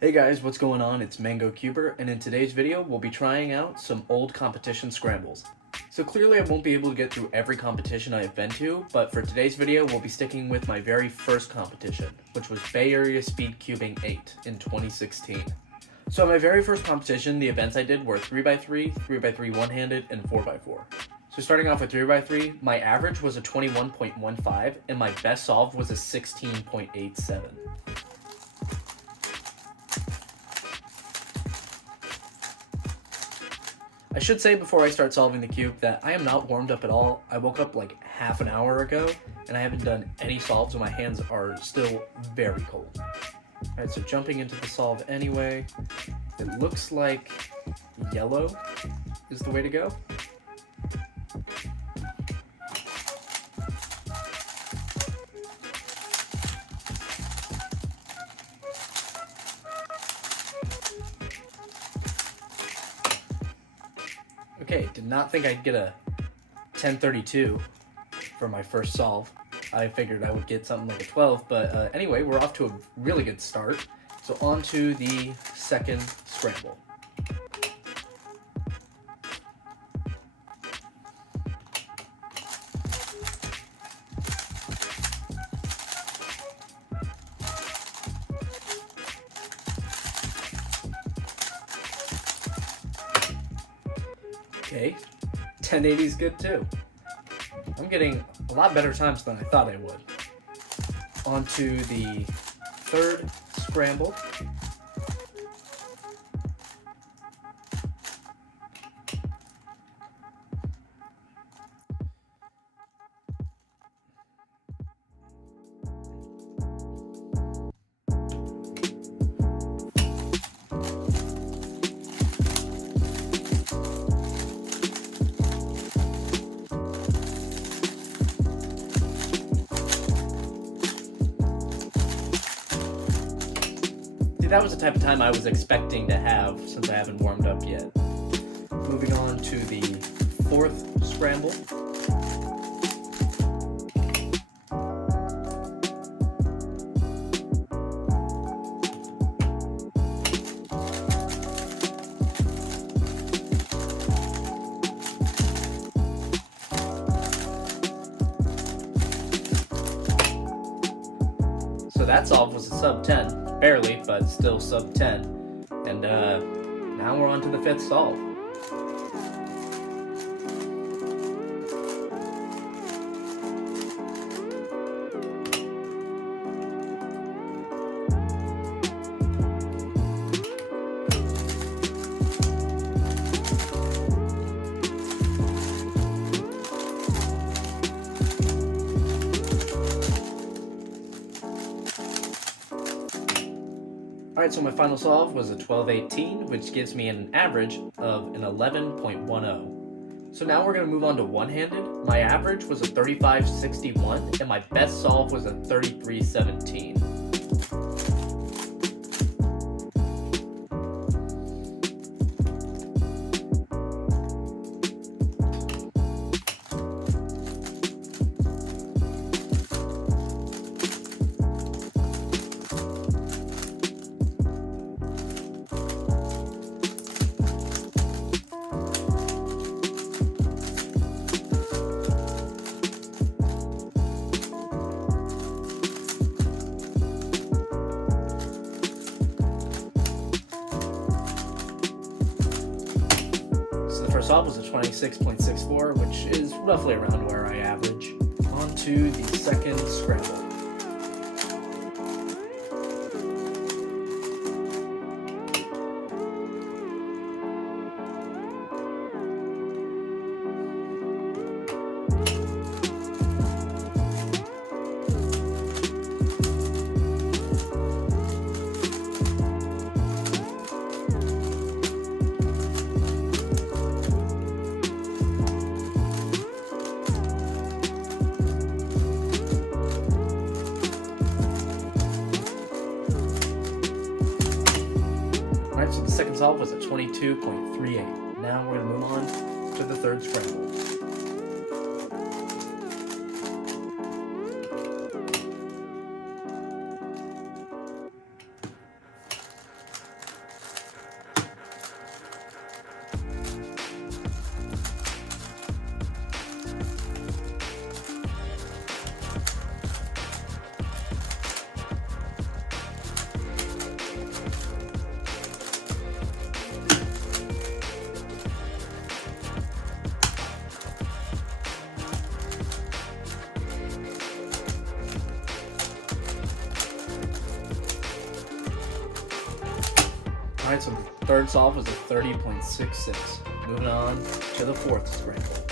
Hey guys, what's going on? It's Mango Cuber, and in today's video, we'll be trying out some old competition scrambles. So clearly I won't be able to get through every competition I have been to, but for today's video, we'll be sticking with my very first competition, which was Bay Area Speed Cubing 8 in 2016. So my very first competition, the events I did were 3x3, 3x3 one-handed, and 4x4. So starting off with 3x3, my average was a 21.15, and my best solve was a 16.87. I should say before I start solving the cube that I am not warmed up at all. I woke up like half an hour ago and I haven't done any solves and my hands are still very cold. Alright, so jumping into the solve anyway, it looks like yellow is the way to go. Okay, did not think I'd get a 1032 for my first solve. I figured I would get something like a 12, but anyway, we're off to a really good start. So on to the second scramble. Okay, 1080 is good too. I'm getting a lot better times than I thought I would. On to the third scramble. That was the type of time I was expecting to have since I haven't warmed up yet. Moving on to the fourth scramble. So that solve was a sub 10. Barely, but still sub 10. And now we're on to the fifth solve. Alright, so my final solve was a 1218, which gives me an average of an 11.10. So now we're going to move on to one-handed. My average was a 3561, and my best solve was a 3317. First solve was a 26.64, which is roughly around where I average. On to the second scramble. So the second solve was a 22.38. Now we're going to move on to the third scramble. Alright, so the third solve was a 30.66. Moving on to the fourth scramble.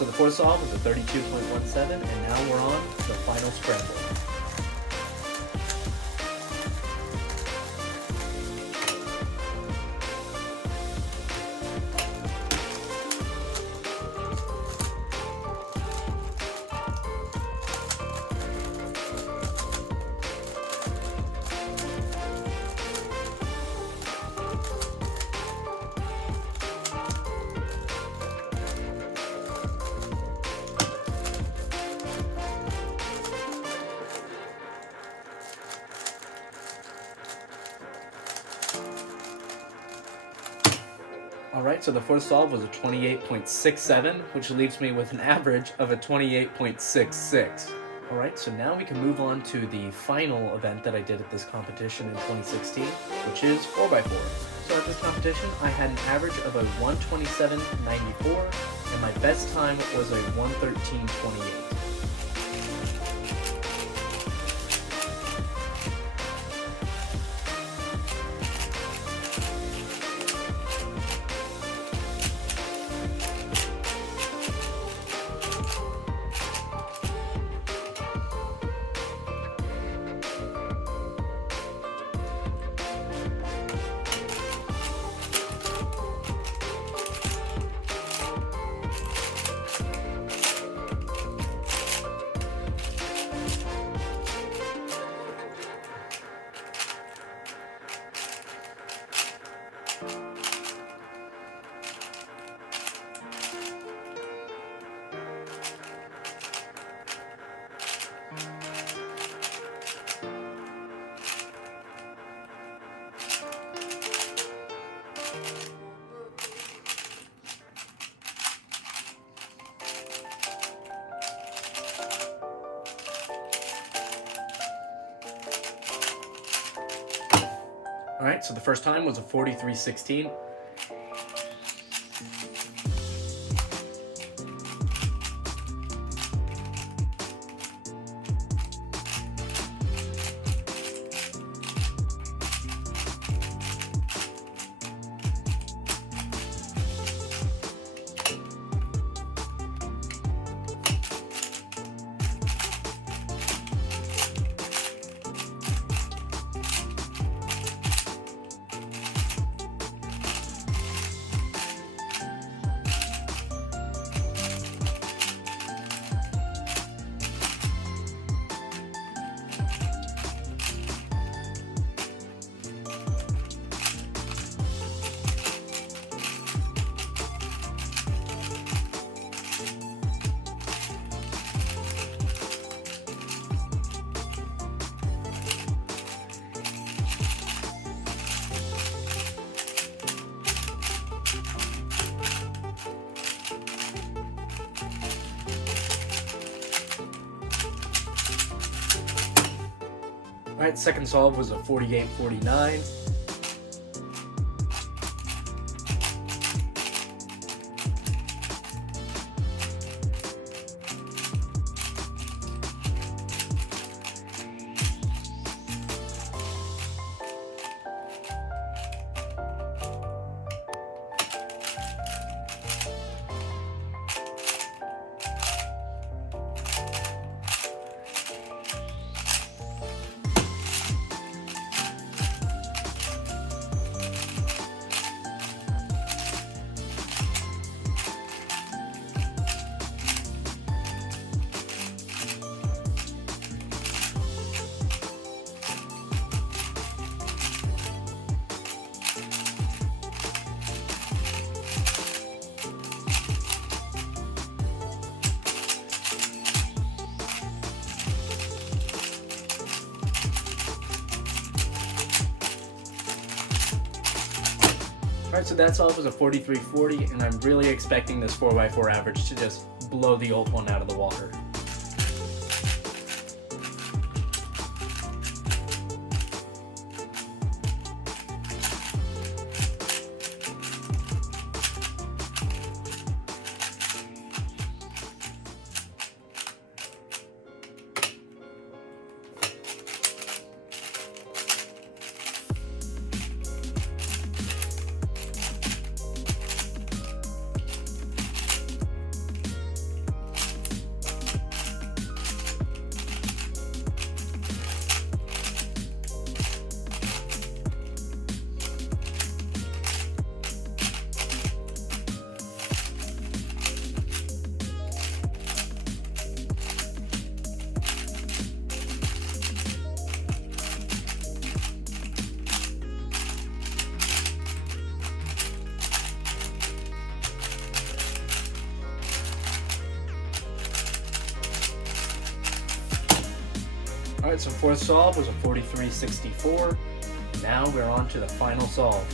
So the fourth solve was a 32.17, and now we're on to the final scramble. Alright, so the fourth solve was a 28.67, which leaves me with an average of a 28.66. Alright, so now we can move on to the final event that I did at this competition in 2016, which is 4x4. So at this competition, I had an average of a 127.94, and my best time was a 113.28. Alright, so the first time was a 43.16. Alright, second solve was a 48.49. Alright, so that solve was a 4340, and I'm really expecting this 4x4 average to just blow the old one out of the water. Alright, so fourth solve was a 4364. Now we're on to the final solve.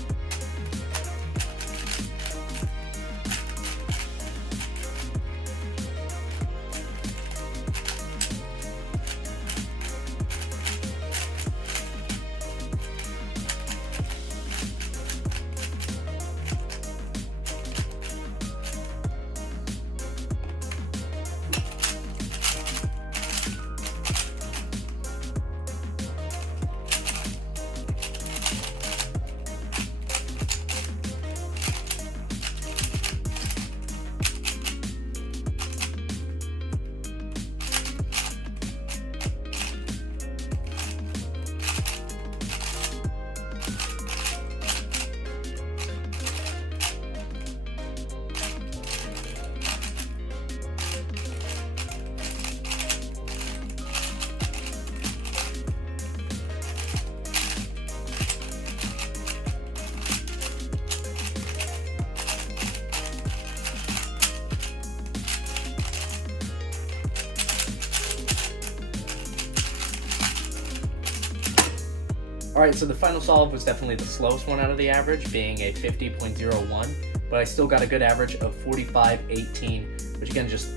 Alright, so the final solve was definitely the slowest one out of the average, being a 50.01, but I still got a good average of 45.18, which again just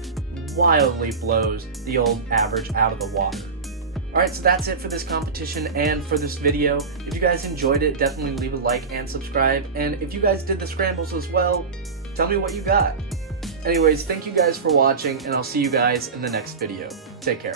wildly blows the old average out of the water. Alright, so that's it for this competition and for this video. If you guys enjoyed it, definitely leave a like and subscribe, and if you guys did the scrambles as well, tell me what you got. Anyways, thank you guys for watching, and I'll see you guys in the next video. Take care.